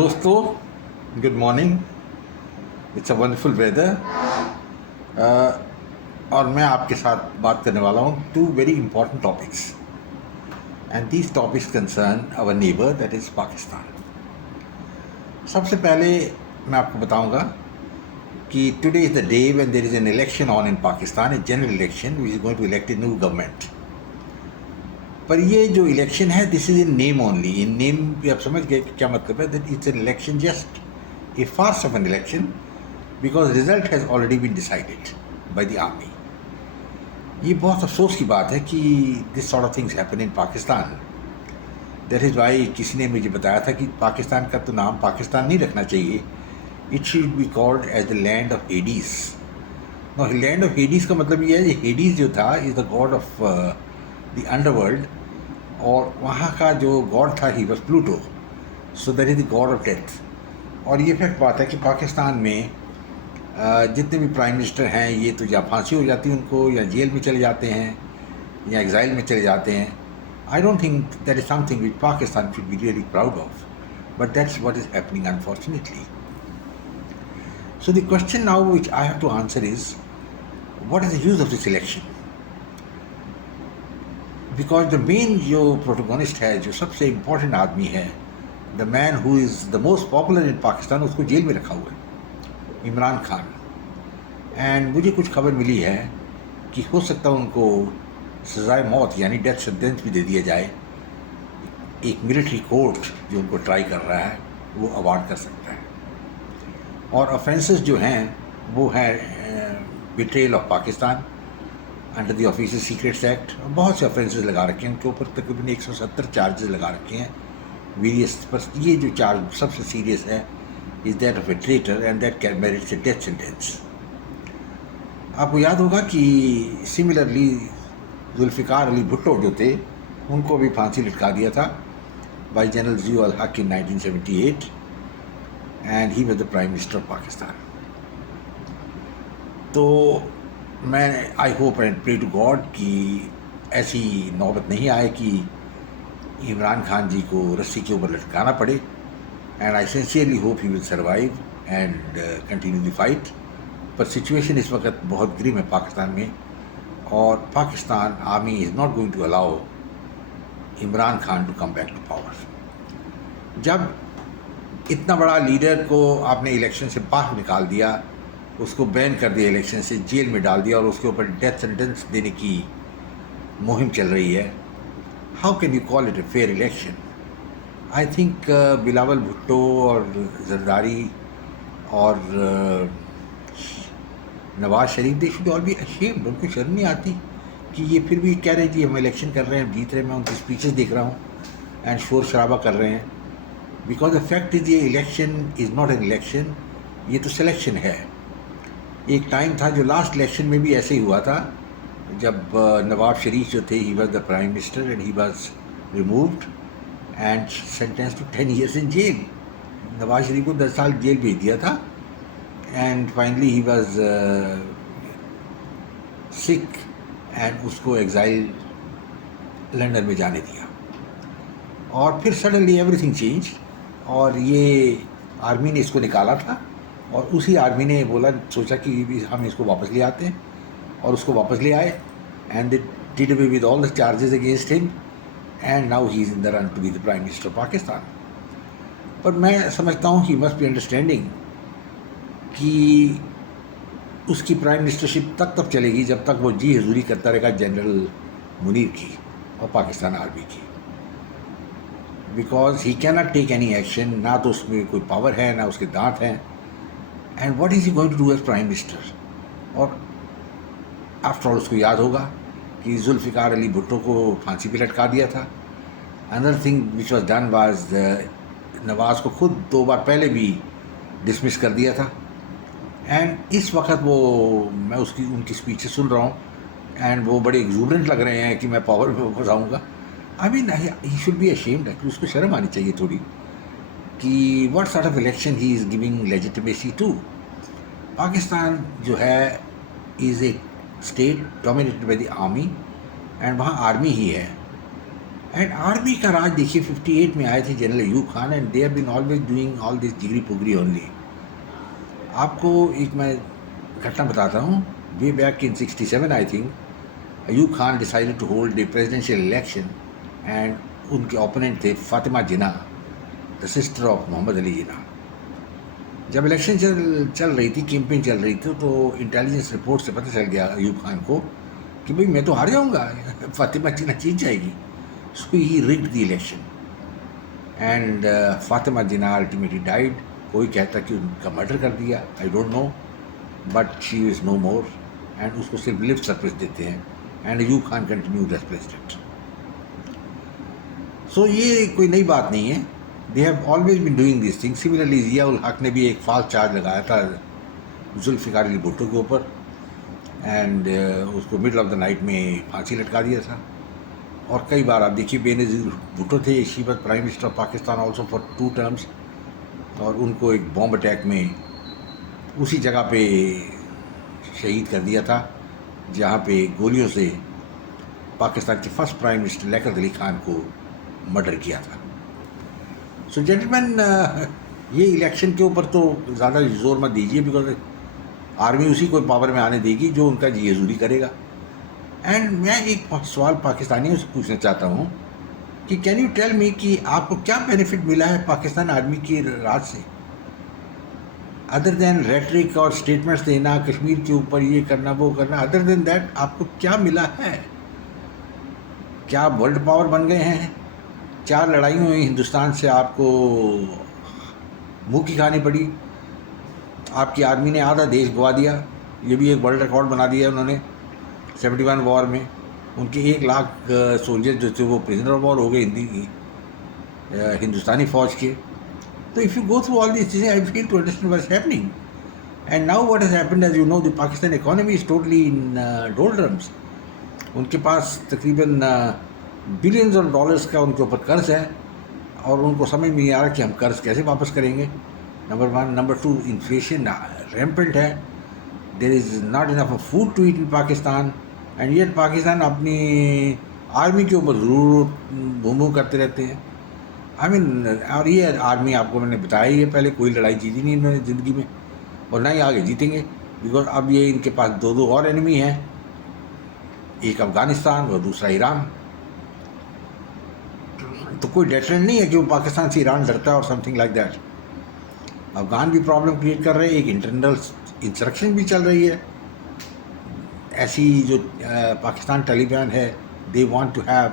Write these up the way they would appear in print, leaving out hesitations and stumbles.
दोस्तों, good morning. It's a wonderful weather. और मैं आपके साथ बात करने वाला हूँ two very important topics, and these topics concern our neighbour that is Pakistan. सबसे पहले मैं आपको बताऊँगा कि today is the day when there is an election on in Pakistan, a general election which is going to elect a new government. पर ये जो election है, this is in name only. In name भी आप समझ गए कि क्या मतलब है, that it's an election, just a farce of an election, because result has already been decided by the army. ये बहुत अफसोस की बात है कि this sort of things happen in Pakistan. That is why किसी ने मुझे बताया था कि पाकिस्तान का तो नाम पाकिस्तान नहीं रखना चाहिए, it should be called as the land of Hades. No, land of Hades का मतलब ये है, हेडीज़ जो था is the god of the underworld, और वहाँ का जो गॉड था he was Pluto, so that is the god of death. और ये फैक्ट बात है कि पाकिस्तान में जितने भी प्राइम मिनिस्टर हैं, ये तो या फांसी हो जाती है उनको, या जेल में चले जाते हैं, या एग्जाइल में चले जाते हैं। I don't think that is something which Pakistan should be really proud of, but that's what is happening unfortunately. So the question now which I have to answer is, what is the use of this election? Because the main जो protagonist है, जो सबसे important आदमी है, the man who is the most popular in Pakistan, उसको jail में रखा हुआ है, इमरान खान। एंड मुझे कुछ खबर मिली है कि हो सकता है उनको सज़ाए मौत यानी डेथ सेंटेंस भी दे दिया जाए। एक मिलिट्री कोर्ट जो उनको ट्राई कर रहा है वो अवार्ड कर सकता है। और ऑफेंसेस जो हैं वो हैं betrayal of Pakistan under the official secrets act. बहुत से ऑफेंसेस लगा रखे हैं उनके ऊपर, तकरीबन 170 चार्जेस लगा रखे हैं वेरियस। पर ये जो चार्ज सबसे सीरियस है is that of A traitor, and that can merits A death sentence. आपको याद होगा कि सिमिलरली जुल्फ़िकार अली भुट्टो जो थे, उनको भी फांसी लटका दिया था bye general Zia ul Haq in 1978, and he was the prime minister of Pakistan. तो मैं I hope and pray to God कि ऐसी नौबत नहीं आए कि इमरान खान जी को रस्सी के ऊपर लटकाना पड़े, and I sincerely hope he will survive and continue the fight. पर सिचुएशन इस वक्त बहुत ग्रिम है पाकिस्तान में, और Pakistan army is not going to allow Imran Khan to come back to power. जब इतना बड़ा लीडर को आपने इलेक्शन से बाहर निकाल दिया, उसको बैन कर दिया, इलेक्शन से जेल में डाल दिया, और उसके ऊपर डेथ सेंटेंस देने की मुहिम चल रही है, how can you call it a fair election? I think Bilawal Bhutto और जरदारी और Nawaz Sharif, they should all be ashamed. उनको शर्म नहीं आती कि ये फिर भी कह रहे जी हम इलेक्शन कर रहे हैं, जीत रहे हैं। मैं उनकी स्पीचेस देख रहा हूँ एंड शोर शराबा कर रहे हैं, बिकॉज द फैक्ट इज़ ये election is not an election, ये तो सिलेक्शन है। एक टाइम था जो लास्ट इलेक्शन में भी ऐसे ही हुआ था, जब नवाब शरीफ जो थे, he was the prime minister and he was removed and sentence to 10 years in jail. Nawaz Sharif को 10 साल जेल भेज दिया था, and finally he was sick, and उसको एग्जाइल लंदन में जाने दिया। और फिर सडनली एवरीथिंग चेंज, और ये आर्मी ने इसको निकाला था, और उसी आर्मी ने बोला, सोचा कि हम इसको वापस ले आते हैं, और उसको वापस ले आए, and they did away with all the charges against him, and now he is in the run to be the prime minister of Pakistan. पर मैं समझता हूँ ही मस्ट बी अंडरस्टैंडिंग कि उसकी प्राइम मिनिस्टरशिप तब चलेगी जब तक वो जी हजूरी करता रहेगा जनरल मुनीर की और पाकिस्तान आर्मी की, because he can not take any action. ना तो उसमें कोई पावर है, ना उसके दांत हैं, and what is he going to do as prime minister? और आफ्टर ऑल उसको याद होगा कि जुल्फ़िकार अली भुट्टो को फांसी पे लटका दिया था। Another thing which was done was, Nawaz को खुद 2 बार पहले भी डिसमिस कर दिया था, एंड इस वक्त वो, मैं उनकी स्पीचेस सुन रहा हूँ, एंड वो बड़े एग्जूबरेंट लग रहे हैं कि मैं पावर में वापस आऊँगा। I mean he should be ashamed, उसको शर्म आनी चाहिए थोड़ी कि what sort of election he is giving legitimacy to. Pakistan जो है is a state dominated by the army, and वहाँ आर्मी ही है एंड आर्मी का राज देखिए 58 में आए थे general Ayub Khan, and they have been always doing all this jiggery pokery only. आपको एक मैं घटना बताता हूँ. Way back in 67 I think, Ayub Khan decided to hold a presidential election, and उनके ओपोनेंट थे Fatima Jinnah, the sister of Mohammad Ali Jinnah. जब इलेक्शन चल रही थी, कैंपेन चल रही थी, तो इंटेलिजेंस रिपोर्ट से पता चल गया अयूब खान को कि भाई मैं तो हार जाऊंगा, फातिमा जिना जीत जाएगी. So he rigged the election, and Fatima Jinnah ultimately died. कोई कहता कि उनका मर्डर कर दिया, I don't know, but she is no more, and उसको सिर्फ लिप सर्विस देते हैं, and Ayub Khan continued as president. So ये कोई नई बात नहीं है. They have always been doing this thing. Similarly Zia ul Haq ने भी एक फाल्स चार्ज लगाया था जुल्फ़िकार अली भुट्टो के ऊपर, एंड उसको मिडल ऑफ द नाइट में फांसी लटका दिया था. और कई बार आप देखिए, बेनज़ीर भुट्टो थे, she was prime minister of Pakistan also for 2 terms, और उनको एक बॉम्ब अटैक में उसी जगह पे शहीद कर दिया था जहाँ पे गोलियों से पाकिस्तान के first prime minister Liaquat Ali Khan को मर्डर किया था. सो जेंटलमैन, ये इलेक्शन के ऊपर तो ज़्यादा जोर मत दीजिए, बिकॉज आर्मी उसी को पावर में आने देगी जो उनका जी हजूरी करेगा. एंड मैं एक सवाल पाकिस्तानियों से पूछना चाहता हूँ कि कैन यू टेल मी कि आपको क्या बेनिफिट मिला है पाकिस्तान आर्मी के राज से, अदर देन रेटरिक और स्टेटमेंट्स देना कश्मीर के ऊपर, ये करना वो करना. अदर देन दैट आपको क्या मिला है? क्या आप वर्ल्ड पावर बन गए हैं? 4 लड़ाइयों में हिंदुस्तान से आपको मुंह की खानी पड़ी. आपकी आर्मी ने आधा देश गवा दिया. ये भी एक वर्ल्ड रिकॉर्ड बना दिया उन्होंने 71 वॉर में. उनके 1 लाख सोल्जर जो थे वो प्रिजनर ऑफ वॉर हो गए हिंदुस्तानी फ़ौज के. तो if you go through all this चीज़ें, I feel to understand what is happening. And now what has happened, as you know, the Pakistan economy is totally in doldrums. उनके पास तकरीबन बिलियंस ऑफ डॉलर्स का उनके ऊपर कर्ज है, और उनको समझ में नहीं आ रहा कि हम कर्ज कैसे वापस करेंगे. नंबर 1. नंबर 2, इन्फ्लेशन रैम्पेंट है. There is not enough of food to eat in Pakistan, and yet Pakistan अपनी आर्मी के ऊपर ज़रूर बूम करते रहते हैं. आई मीन, और ये आर्मी आपको मैंने बताया ही है पहले, कोई लड़ाई जीती नहीं इन्होंने ज़िंदगी में, और ना ही आगे जीतेंगे, बिकॉज अब ये इनके पास 2 और एनिमी हैं, एक अफ़गानिस्तान और दूसरा ईरान. तो कोई डेटरेंट नहीं है कि वो पाकिस्तान से ईरान डरता है और समथिंग लाइक दैट. अफ़गान भी प्रॉब्लम क्रिएट कर रहे हैं, एक इंटरनल इंसरक्शन भी चल रही है. ऐसी जो पाकिस्तान तालिबान है, they want to have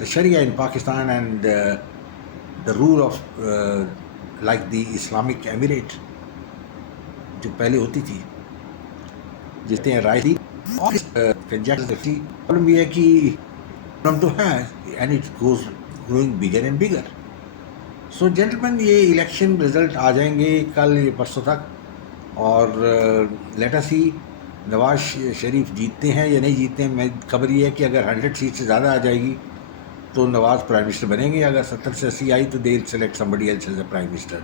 the sharia in Pakistan and the rule of like the Islamic emirate जो पहले होती थी, जिससे राय थी. और प्रॉब्लम ये है कि प्रॉब्लम तो है, and it goes growing bigger and bigger. So gentleman, ये इलेक्शन रिजल्ट आ जाएंगे कल या परसों तक, और लेट अस सी नवाज शरीफ जीतते हैं या नहीं जीतते हैं. मैं खबर ये है कि अगर 100 सीट से ज़्यादा आ जाएगी तो नवाज प्राइम मिनिस्टर बनेंगे. अगर 70 से 80 आई तो they select somebody else as a prime minister.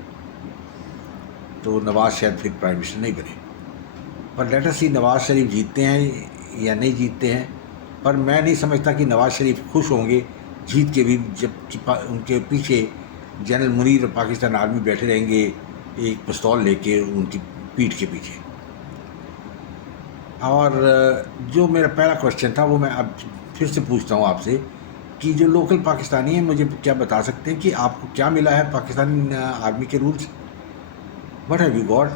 तो नवाज शायद फिर प्राइम मिनिस्टर नहीं बने. पर लेट अस सी नवाज शरीफ जीतते हैं या नहीं जीतते हैं. पर मैं नहीं समझता कि नवाज शरीफ खुश होंगे जीत के भी, जब उनके पीछे जनरल मुनीर और पाकिस्तान आर्मी बैठे रहेंगे एक पिस्तौल लेके उनकी पीठ के पीछे. और जो मेरा पहला क्वेश्चन था वो मैं अब फिर से पूछता हूँ आपसे कि जो लोकल पाकिस्तानी हैं, मुझे क्या बता सकते हैं कि आपको क्या मिला है पाकिस्तान आर्मी के rules? What have you got?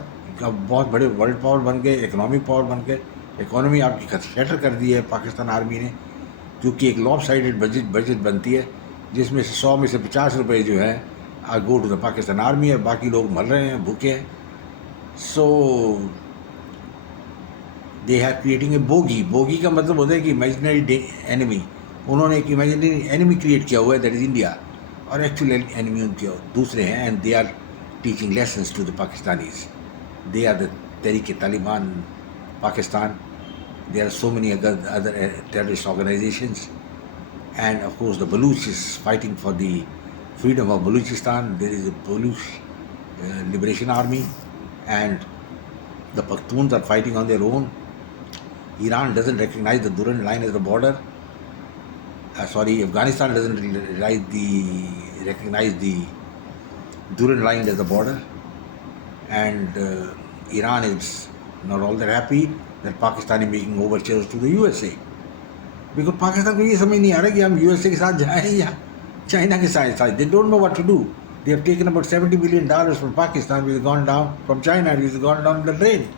अब बहुत बड़े वर्ल्ड पावर बन गए, इकोनॉमिक पावर बन गए. इकोनॉमी आपकी शटर कर दी है पाकिस्तान आर्मी ने, क्योंकि एक लॉप साइडेड बजट बनती है, जिसमें से 100 में से 50 रुपये जो है आ go to the Pakistan army, और बाकी लोग मर रहे हैं, भूखे हैं. So they have creating a bogey का मतलब होता है कि इमेजिनरी एनिमी. उन्होंने एक इमेजिनरी एनिमी क्रिएट किया हुआ है, दैट इज़ इंडिया, और एक्चुअल एनिमी उनके दूसरे हैं. And they are teaching lessons to the Pakistanis. They are the Tehreek Taliban Pakistan. There are so many other terrorist organizations, and of course the Baluch is fighting for the freedom of Baluchistan. There is a Baluch Liberation Army, and the Pakhtuns are fighting on their own. Iran doesn't recognize the Durand line as the border. Afghanistan doesn't recognize the Durand line as a border, and Iran is not all that happy that Pakistan is making overtures to the USA. Because Pakistan को ये समझ नहीं आ रहा कि हम USA के साथ जाएं या चाइना के साथ. They don't know what to do. They have taken about $70 billion from Pakistan, which has gone down, from China, which has gone down the drain.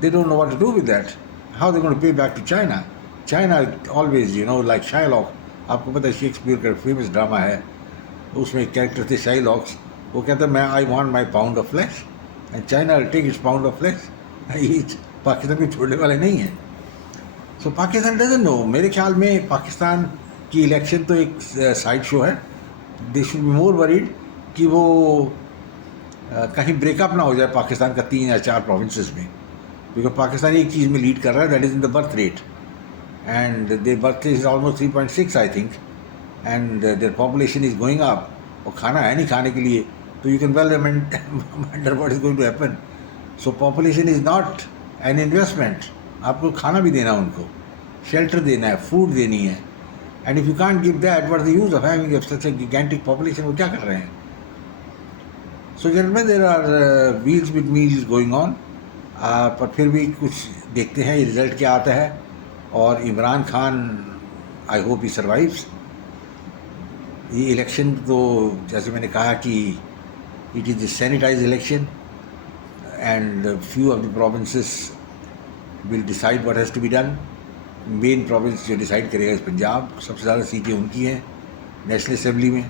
They don't know what to do with that. How are they going to pay back to China? China always, like Shylock. आपको पता है Shakespeare का famous drama है, उसमें एक character थे शाइलॉक्स. वो कहता है I want my pound of flesh and China will take its pound of flesh. ये पाकिस्तान को छोड़ने वाले नहीं हैं. So Pakistan doesn't know. मेरे ख्याल में पाकिस्तान की इलेक्शन तो एक साइड शो है. They should be more worried कि वो कहीं ब्रेकअप ना हो जाए पाकिस्तान का 3 या 4 प्रोविंसेस में. बिकॉज पाकिस्तान एक चीज़ में लीड कर रहा है, that is in the birth rate, and their birth rate is almost 3.6 I think, and their population is going up. और खाना है नहीं खाने के लिए, तो you can well wonder what is going to happen. So population is not an investment. आपको खाना भी देना है, उनको शेल्टर देना है, फूड देनी है. And if you can't give that, what is the use of having such a gigantic population? वो क्या कर रहे हैं? So gentleman, there are wheels with meals going on. पर फिर भी कुछ देखते हैं ये रिज़ल्ट क्या आता है. और Imran Khan, I hope he survives. ये इलेक्शन तो जैसे मैंने कहा कि it is the sanitise election, and few of the provinces will decide what has to be done. Main province जो डिसाइड करेगा इस पंजाब. सबसे ज़्यादा सीटें उनकी हैं नेशनल असेंबली में.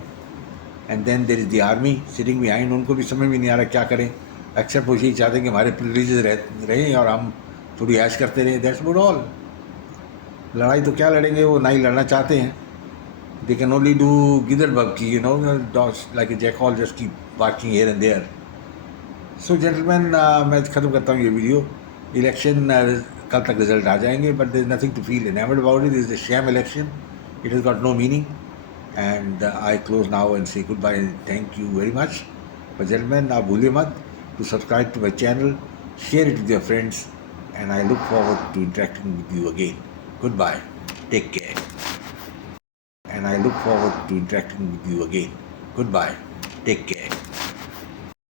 And then there is the army sitting behind. उनको भी समझ में नहीं आ रहा क्या करें, एक्सेप्ट वो यही चाहते हैं कि हमारे प्रिविलेजेस रहें और हम थोड़ी ऐश करते रहें. That's about all. लड़ाई तो क्या लड़ेंगे, वो ना ही लड़ना चाहते हैं. दे कैन ओनली डू गिदड़बग की, dogs like a jackal just keep barking here and there. So gentleman, मैं ख़त्म करता हूँ ये वीडियो. इलेक्शन कल तक रिजल्ट आ जाएंगे, but there is nothing to feel enamoured about it. Is the sham election. It has got no meaning. And I close now and say good bye and thank you very much. But gentleman, आप भूलिए मत to subscribe to my channel, share it with your friends, and I look forward to interacting with you again. Goodbye. Take care. And I look forward to interacting with you again. Goodbye. Take care.